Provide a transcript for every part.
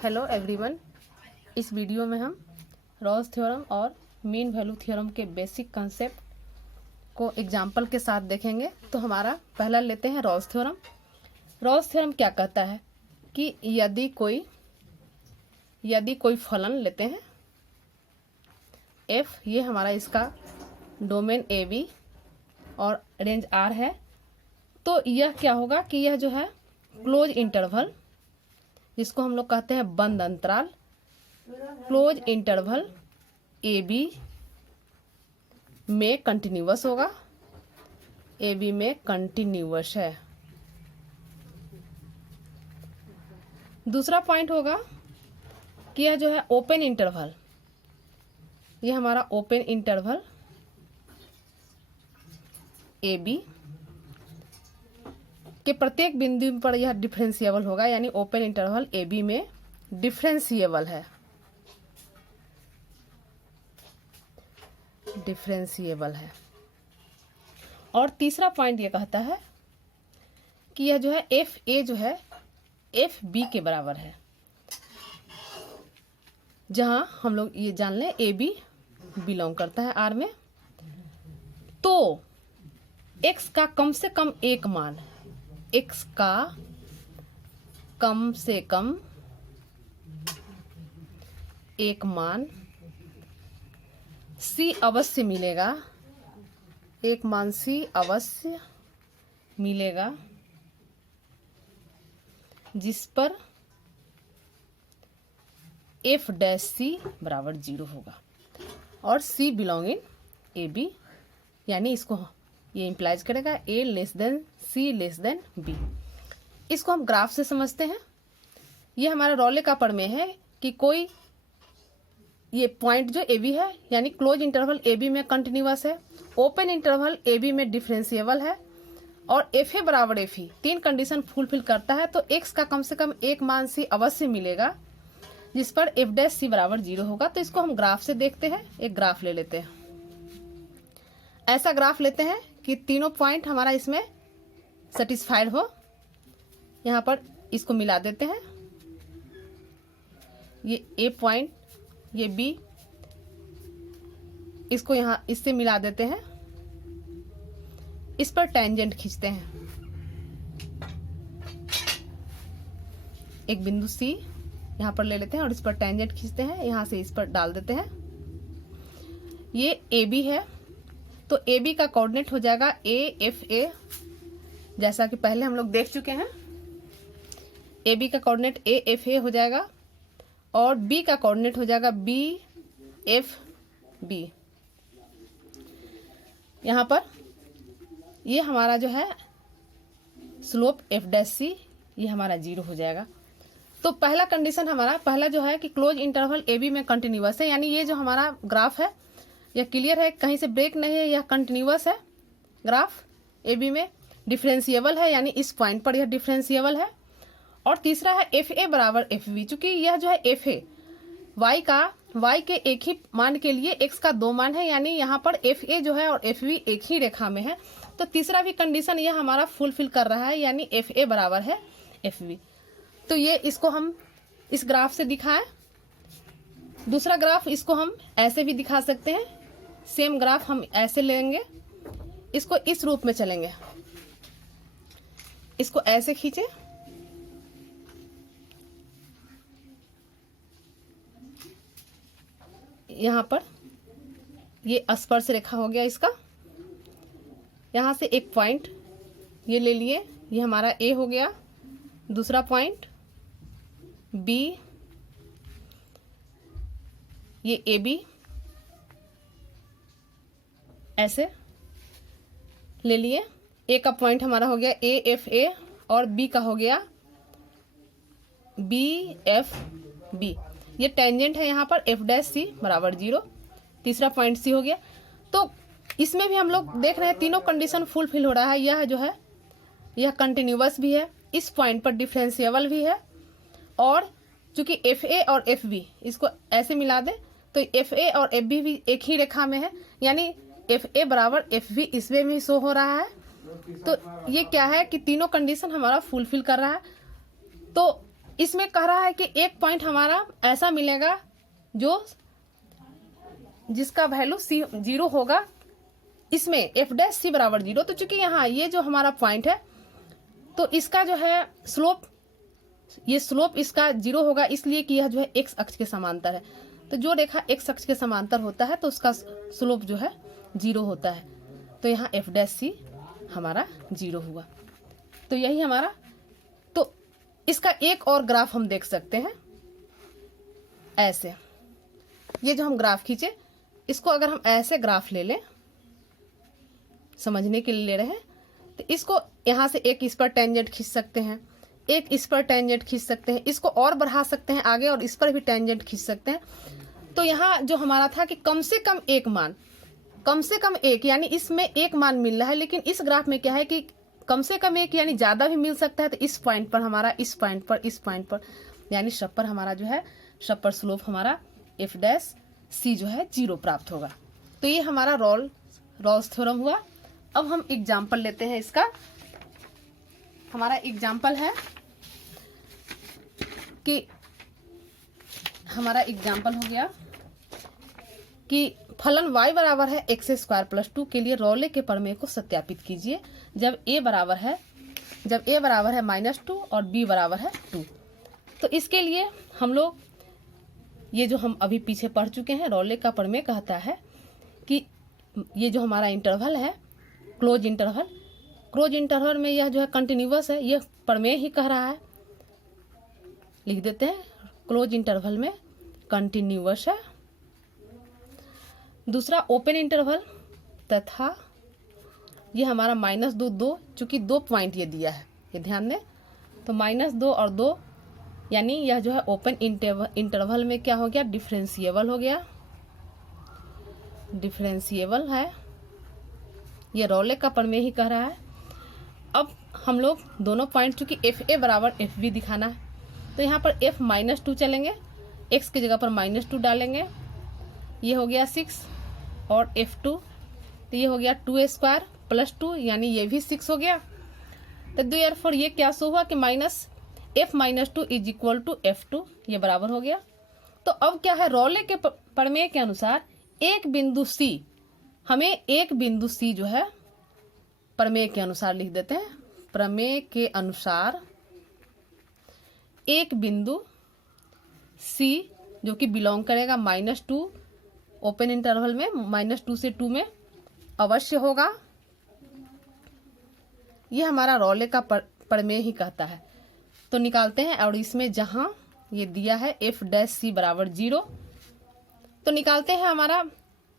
Hello everyone. इस video में हम रॉल्स थ्योरम और मीन वैल्यू थ्योरम के बेसिक कंसेप्ट को एग्जाम्पल के साथ देखेंगे। तो हमारा पहला लेते हैं रॉल्स थ्योरम। रॉल्स थ्योरम क्या कहता है कि यदि कोई फलन लेते हैं f, ये हमारा इसका डोमेन ए बी और रेंज r है, तो यह क्या होगा कि यह जो है क्लोज इंटरवल, जिसको हम लोग कहते हैं बंद अंतराल, क्लोज इंटरवल ए बी में कंटिन्यूअस होगा, ए बी में कंटिन्यूअस है। दूसरा पॉइंट होगा कि यह जो है ओपन इंटरवल, यह हमारा ओपन इंटरवल ए बी के प्रत्येक बिंदु पर यह डिफरेंशिएबल होगा, यानी ओपन इंटरवल ए बी में डिफरेंशिएबल है, और तीसरा पॉइंट यह कहता है कि यह जो है एफ ए जो है एफ बी के बराबर है, जहां हम लोग ये जान लें ए बी बिलोंग करता है आर में। तो एक्स का कम से कम एक मान, एक्स का कम से कम एक मान सी अवश्य मिलेगा, एक मान सी अवश्य मिलेगा जिस पर एफ डैश सी बराबर 0 होगा और सी बिलोंग इन ए बी, यानी इसको ये इंप्लाइज करेगा ए less than c less than B. इसको हम ग्राफ से समझते हैं। ये हमारा रॉले का प्रमेय है कि कोई ये पॉइंट जो ए बी है, यानी क्लोज इंटरवल ए बी में कंटिन्यूअस है, ओपन इंटरवल ए बी में डिफरेंशिएबल है और एफ ए बराबर एफ ई, तीन कंडीशन फुलफिल करता है। तो एक्स का कम से कम एक मान सी अवश्य मिलेगा जिस पर एफ डैश सी बराबर 0 होगा। तो इसको हम ग्राफ से देखते हैं। एक ग्राफ ले लेते हैं, ऐसा ग्राफ लेते हैं कि तीनों पॉइंट हमारा इसमें सेटिस्फाइड हो। यहाँ पर इसको मिला देते हैं, ये ए पॉइंट, ये बी, इसको यहाँ इससे मिला देते हैं। इस पर टेंजेंट खींचते हैं, एक बिंदु सी यहाँ पर ले लेते हैं और इस पर टेंजेंट खींचते हैं, यहाँ से इस पर डाल देते हैं। ये ए बी है, तो ए बी का कोऑर्डिनेट हो जाएगा ए एफ ए, जैसा कि पहले हम लोग देख चुके हैं। ए बी का कोऑर्डिनेट ए एफ ए हो जाएगा और बी का कोऑर्डिनेट हो जाएगा बी एफ बी। यहाँ पर ये हमारा जो है स्लोप एफ डैश सी, ये हमारा 0 हो जाएगा। तो पहला कंडीशन हमारा पहला जो है कि क्लोज इंटरवल ए बी में कंटिन्यूअस है, यानी ये जो हमारा ग्राफ है यह क्लियर है, कहीं से ब्रेक नहीं है, यह कंटिन्यूअस है। ग्राफ ए बी में डिफरेंशिएबल है, यानी इस पॉइंट पर यह डिफरेंशिएबल है। और तीसरा है एफ ए बराबर एफ बी, चूंकि यह जो है एफ ए वाई के एक ही मान के लिए एक्स का 2 मान है, यानी यहाँ पर एफ ए जो है और एफ बी एक ही रेखा में है। तो तीसरा भी कंडीशन यह हमारा फुलफिल कर रहा है, यानी एफ ए बराबर है एफ बी। तो ये इसको हम इस ग्राफ से दिखाएं। दूसरा ग्राफ इसको हम ऐसे भी दिखा सकते हैं, सेम ग्राफ हम ऐसे लेंगे, इसको इस रूप में चलेंगे, इसको ऐसे खींचे, यहां पर ये स्पर्श रेखा हो गया इसका, यहां से एक पॉइंट ये ले लिए, ये हमारा ए हो गया, दूसरा पॉइंट बी, ये ए बी, ऐसे ले लिए। ए का पॉइंट हमारा हो गया ए एफ ए और बी का हो गया बी एफ बी। ये टेंजेंट है यहाँ पर एफ डैश सी बराबर 0, तीसरा पॉइंट सी हो गया। तो इसमें भी हम लोग देख रहे हैं तीनों कंडीशन फुलफिल हो रहा है। यह जो है यह कंटिन्यूअस भी है, इस पॉइंट पर डिफरेंशिएबल भी है, और चूंकि एफ ए और एफ बी इसको ऐसे मिला दे तो एफ ए और एफ बी भी एक ही रेखा में है, यानी एफ ए बराबर एफ बी इसमें भी शो हो रहा है। तो ये क्या है कि तीनों कंडीशन हमारा फुलफिल कर रहा है। तो इसमें कह रहा है कि एक पॉइंट हमारा ऐसा मिलेगा जो जिसका वैल्यू सी 0 होगा, इसमें एफ डैश सी बराबर 0। तो चूंकि यहाँ ये जो हमारा पॉइंट है तो इसका जो है स्लोप, ये स्लोप इसका 0 होगा, इसलिए कि यह जो है एक्स अक्ष के समांतर है। तो जो रेखा एक्स अक्ष के समांतर होता है तो उसका स्लोप जो है 0 होता है। तो यहाँ एफ डैश सी हमारा 0 हुआ। तो यही हमारा, तो इसका एक और ग्राफ हम देख सकते हैं ऐसे। ये जो हम ग्राफ खींचे, इसको अगर हम ऐसे ग्राफ ले लें, समझने के लिए ले रहे हैं, तो इसको यहाँ से एक इस पर टेंजेंट खींच सकते हैं, एक इस पर टेंजेंट खींच सकते हैं, इसको और बढ़ा सकते हैं आगे और इस पर भी टेंजेंट खींच सकते हैं। तो यहाँ जो हमारा था कि कम से कम एक मान, कम से कम एक, यानी इसमें एक मान मिल रहा है, लेकिन इस ग्राफ में क्या है कि कम से कम एक यानी ज्यादा भी मिल सकता है। तो इस पॉइंट पर हमारा, इस पॉइंट पर, इस पॉइंट पर, यानी सब पर हमारा जो है, सब पर स्लोप हमारा एफ डैश सी जो है 0 प्राप्त होगा। तो ये हमारा रॉल्स थ्योरम हुआ। अब हम एग्जाम्पल लेते हैं इसका। हमारा एग्जाम्पल है कि हमारा एग्जाम्पल हो गया कि फलन y बराबर है एक्स स्क्वायर प्लस 2 के लिए रॉले के प्रमेय को सत्यापित कीजिए जब a बराबर है -2 और b बराबर है 2। तो इसके लिए हम लोग ये जो हम अभी पीछे पढ़ चुके हैं, रॉले का प्रमेय कहता है कि ये जो हमारा इंटरवल है, क्लोज इंटरवल में यह जो है कंटिन्यूअस है, यह प्रमेय ही कह रहा है। लिख देते हैं, क्लोज इंटरवल में कंटिन्यूअस है। दूसरा ओपन इंटरवल तथा ये हमारा -2 चूंकि 2 पॉइंट ये दिया है, ये ध्यान दें। तो -2 और 2 यानी यह जो है ओपन इंटरवल में क्या हो गया, डिफरेंशिएबल हो गया, डिफरेंशिएबल है। ये रॉले का प्रमेय ही कह रहा है। अब हम लोग दोनों पॉइंट चूंकि एफ ए बराबर एफ बी दिखाना है, तो यहाँ पर f -2 चलेंगे, x की जगह पर -2 डालेंगे, ये हो गया 6 और f2, तो ये हो गया 2a स्क्वायर प्लस 2, यानी ये भी 6 हो गया। तो देयरफॉर ये क्या शो हुआ कि f -2 is equal to f2, ये बराबर हो गया। तो अब क्या है, रॉले के प्रमेय के अनुसार एक बिंदु C, हमें एक बिंदु C जो है, प्रमेय के अनुसार लिख देते हैं, प्रमेय के अनुसार एक बिंदु C जो कि बिलोंग करेगा -2 ओपन इंटरवल में, -2 से 2 में अवश्य होगा। यह हमारा रॉले का प्रमेय ही कहता है। तो निकालते हैं, और इसमें जहां ये दिया है एफ डैश सी बराबर 0, तो निकालते हैं। हमारा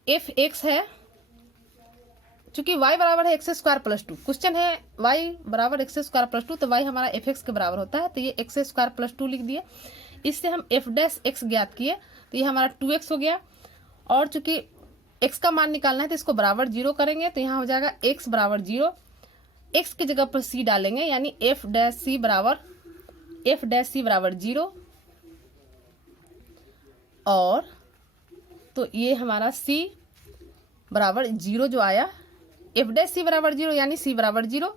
एफ एक्स है, चूंकि y बराबर है एक्स स्क्वायर प्लस 2, क्वेश्चन है y बराबर एक्स स्क्वायर प्लस 2, तो y हमारा एफ एक्स के बराबर होता है, तो ये एक्स स्क्वायर प्लस 2 लिख दिए। इससे हम एफ डैश एक्स ज्ञात किए, तो ये हमारा 2x हो गया। और चूंकि x का मान निकालना है तो इसको बराबर 0 करेंगे, तो यहाँ हो जाएगा x बराबर 0, x की जगह पर c डालेंगे, यानी एफ डैश सी बराबर 0। और तो ये हमारा c बराबर 0 जो आया, एफ डैश सी बराबर 0 यानी c बराबर 0,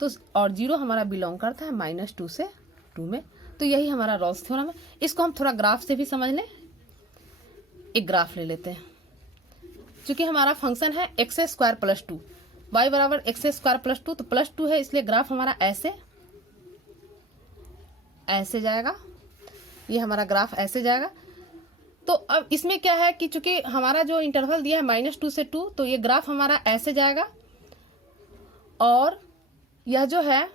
तो और 0 हमारा बिलोंग करता है -2 से 2 में। तो यही हमारा रॉल्स थ्योरम है। इसको हम थोड़ा ग्राफ से भी समझ लें। एक ग्राफ ले लेते हैं। चूंकि हमारा फंक्शन है एक्स स्क्वायर प्लस 2, y बराबर एक्स स्क्वायर प्लस 2, तो प्लस 2 है, इसलिए ग्राफ हमारा ऐसे जाएगा। ये हमारा ग्राफ ऐसे जाएगा। तो अब इसमें क्या है कि चूंकि हमारा जो इंटरवल दिया है -2 से 2, तो ये ग्राफ हमारा ऐसे जाएगा और यह जो है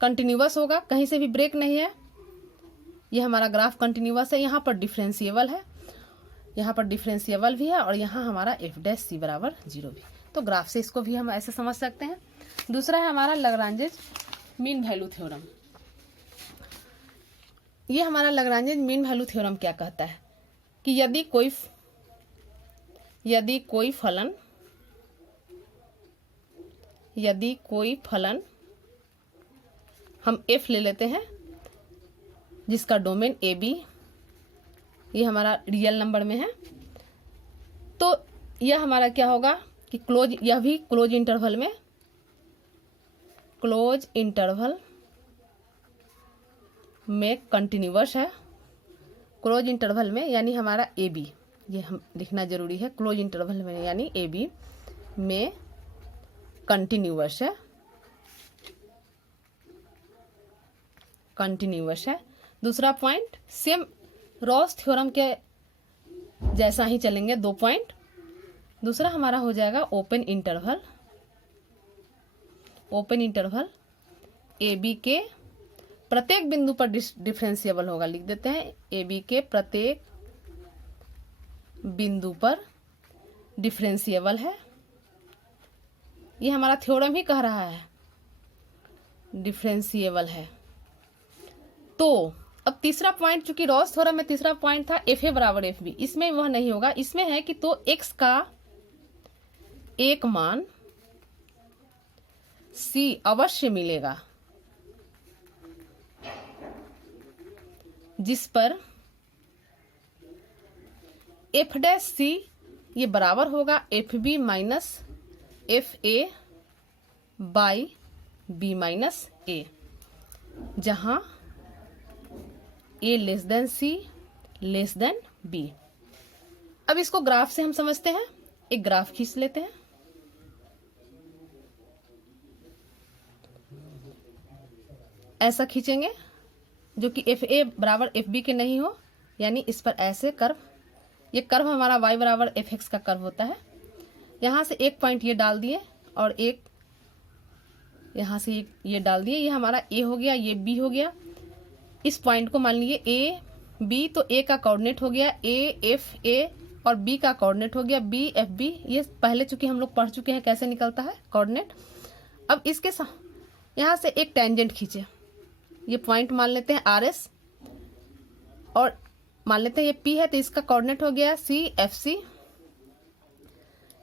कंटिन्यूअस होगा, कहीं से भी ब्रेक नहीं है। ये हमारा ग्राफ कंटिन्यूअस है। यहाँ पर डिफरेंशिएबल है, यहाँ पर डिफरेंशिएबल भी है, और यहाँ हमारा एफ डैश सी बराबर 0 भी। तो ग्राफ से इसको भी हम ऐसे समझ सकते हैं। दूसरा है हमारा लाग्रांजेज मीन वैल्यू थ्योरम। ये हमारा लाग्रांजेज मीन वैल्यू थ्योरम क्या कहता है कि यदि कोई फलन हम f ले लेते हैं जिसका डोमेन ए बी, ये हमारा रियल नंबर में है, तो यह हमारा क्या होगा कि यह भी क्लोज इंटरवल में कंटिन्यूअस है, क्लोज इंटरवल में यानी हमारा ए बी, ये हम लिखना जरूरी है, क्लोज इंटरवल में यानी ए बी में कंटिन्यूअस है, कंटिन्यूअस है। दूसरा पॉइंट सेम रॉस थ्योरम के जैसा ही चलेंगे, 2 पॉइंट। दूसरा हमारा हो जाएगा open interval, open interval A B के प्रत्येक बिंदु पर डिफरेंशिएबल होगा, लिख देते हैं ए बी के प्रत्येक बिंदु पर डिफरेंशिएबल है। ये हमारा थ्योरम ही कह रहा है डिफरेंशिएबल है। तो अब तीसरा पॉइंट, चूंकि रॉस थ्योरम में तीसरा पॉइंट था एफ ए बराबर एफ बी, इसमें वह नहीं होगा। इसमें है कि तो एक्स का एक मान सी अवश्य मिलेगा जिस पर एफ डैश सी ये बराबर होगा f b minus f a by b minus a, जहां a less than c less than b. अब इसको ग्राफ से हम समझते हैं, एक ग्राफ खींच लेते हैं। ऐसा खींचेंगे जो कि एफ ए बराबर एफ बी के नहीं हो, यानी इस पर ऐसे कर्व, ये कर्व हमारा वाई बराबर एफ एक्स का कर्व होता है। यहां से एक पॉइंट ये डाल दिए और एक यहां से ये डाल दिए, ये हमारा ए हो गया, ये बी हो गया। इस पॉइंट को मान लीजिए ए बी, तो ए का कोऑर्डिनेट हो गया ए एफ ए और बी का कोऑर्डिनेट हो गया बी एफ बी। ये पहले चूंकि हम लोग पढ़ चुके हैं कैसे निकलता है कोऑर्डिनेट। अब इसके साथ यहां से एक टेंजेंट खींचे, ये पॉइंट मान लेते हैं आर एस और मान लेते हैं ये पी है, तो इसका कोऑर्डिनेट हो गया सी एफ सी।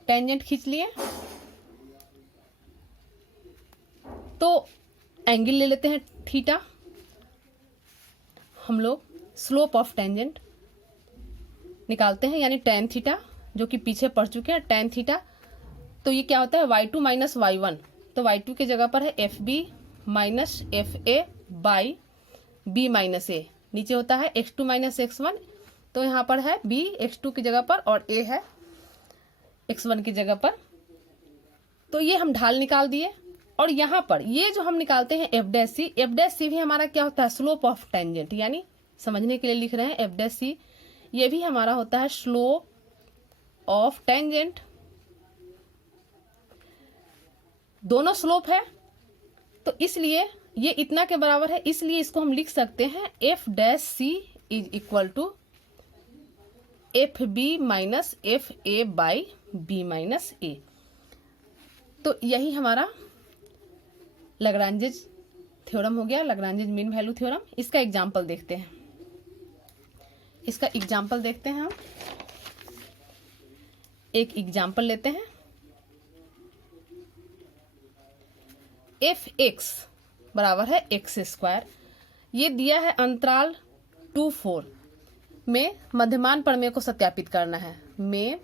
टेंजेंट खींच लिए तो एंगल ले लेते हैं थीटा। हम लोग स्लोप ऑफ टेंजेंट निकालते हैं, यानी टेन थीटा, जो कि पीछे पढ़ चुके हैं टेन थीटा। तो ये क्या होता है y2 माइनस y1, तो y2 की जगह पर है f b minus f a by b minus a. नीचे होता है x2 माइनस x1, तो यहाँ पर है b x2 की जगह पर और a है x1 की जगह पर। तो ये हम ढाल निकाल दिए। और यहाँ पर ये जो हम निकालते हैं एफ डैश सी भी हमारा क्या होता है स्लोप ऑफ टेंजेंट, यानी समझने के लिए लिख रहे हैं एफ डैश सी, ये भी हमारा होता है स्लोप ऑफ टेंजेंट। दोनों स्लोप है तो इसलिए ये इतना के बराबर है, इसलिए इसको हम लिख सकते हैं f dash c is equal to f b minus f a by b minus a. तो यही हमारा लैग्रांजेज थ्योरम हो गया, लैग्रांजेज मीन वैल्यू थ्योरम। इसका एग्जाम्पल देखते हैं, इसका एग्जाम्पल देखते हैं हम। एक एग्जाम्पल लेते हैं, एफ एक्स बराबर है एक्स स्क्वायर। ये दिया है अंतराल 2-4 में मध्यमान प्रमेय को सत्यापित करना है। में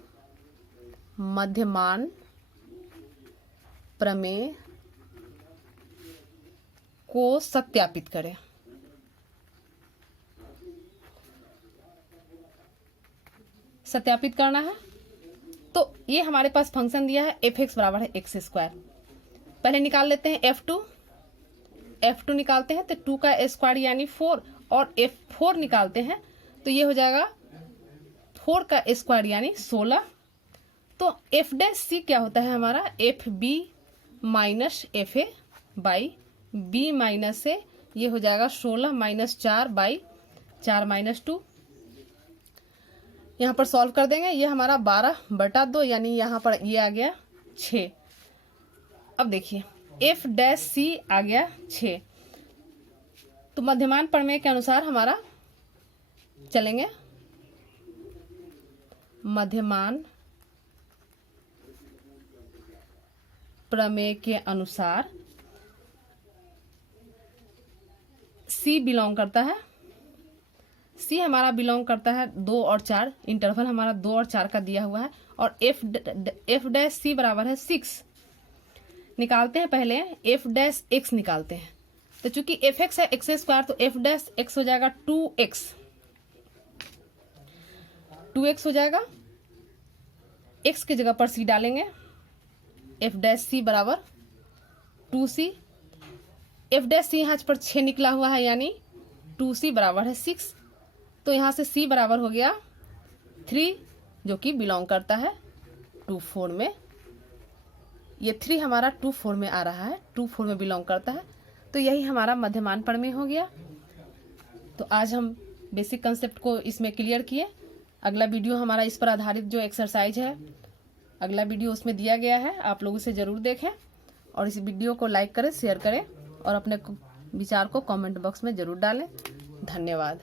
मध्यमान प्रमेय को सत्यापित करें। सत्यापित करना है तो ये हमारे पास फंक्शन दिया है एफ एक्स बराबर है एक्स स्क्वायर। पहले निकाल लेते हैं F2 निकालते हैं तो 2 का स्क्वायर यानी 4 और F4 निकालते हैं तो ये हो जाएगा 4 का स्क्वायर यानी 16। तो एफ डैश सी क्या होता है हमारा f b minus f a by b minus a, ये हो जाएगा 16 माइनस 4 बाई 4 माइनस 2। यहाँ पर सॉल्व कर देंगे, ये हमारा 12/2 यानी यहाँ पर ये आ गया 6। अब देखिए एफ डैश सी आ गया 6, तो मध्यमान प्रमेय के अनुसार हमारा चलेंगे। मध्यमान प्रमेय के अनुसार सी बिलोंग करता है, सी हमारा बिलोंग करता है 2 और 4, इंटरवल हमारा 2 और 4 का दिया हुआ है और एफ डैश सी बराबर है 6। निकालते हैं पहले एफ डैश एक्स निकालते हैं, तो चूंकि एफ एक्स है एक्स स्क्वायर, तो एफ डैश एक्स हो जाएगा 2x, 2x हो जाएगा। x की जगह पर c डालेंगे, एफ डैश सी बराबर 2c। एफ डैश सी यहाँ पर 6 निकला हुआ है, यानी 2c बराबर है 6। तो यहाँ से c बराबर हो गया 3, जो कि बिलोंग करता है 2-4 में। ये 3 हमारा 2-4 में आ रहा है, 2-4 में बिलोंग करता है। तो यही हमारा मध्यमान प्रमेय हो गया। तो आज हम बेसिक कंसेप्ट को इसमें क्लियर किए। अगला वीडियो हमारा इस पर आधारित जो एक्सरसाइज है, अगला वीडियो उसमें दिया गया है, आप लोग उसे ज़रूर देखें और इस वीडियो को लाइक करें, शेयर करें और अपने विचार को कमेंट बॉक्स में ज़रूर डालें। धन्यवाद।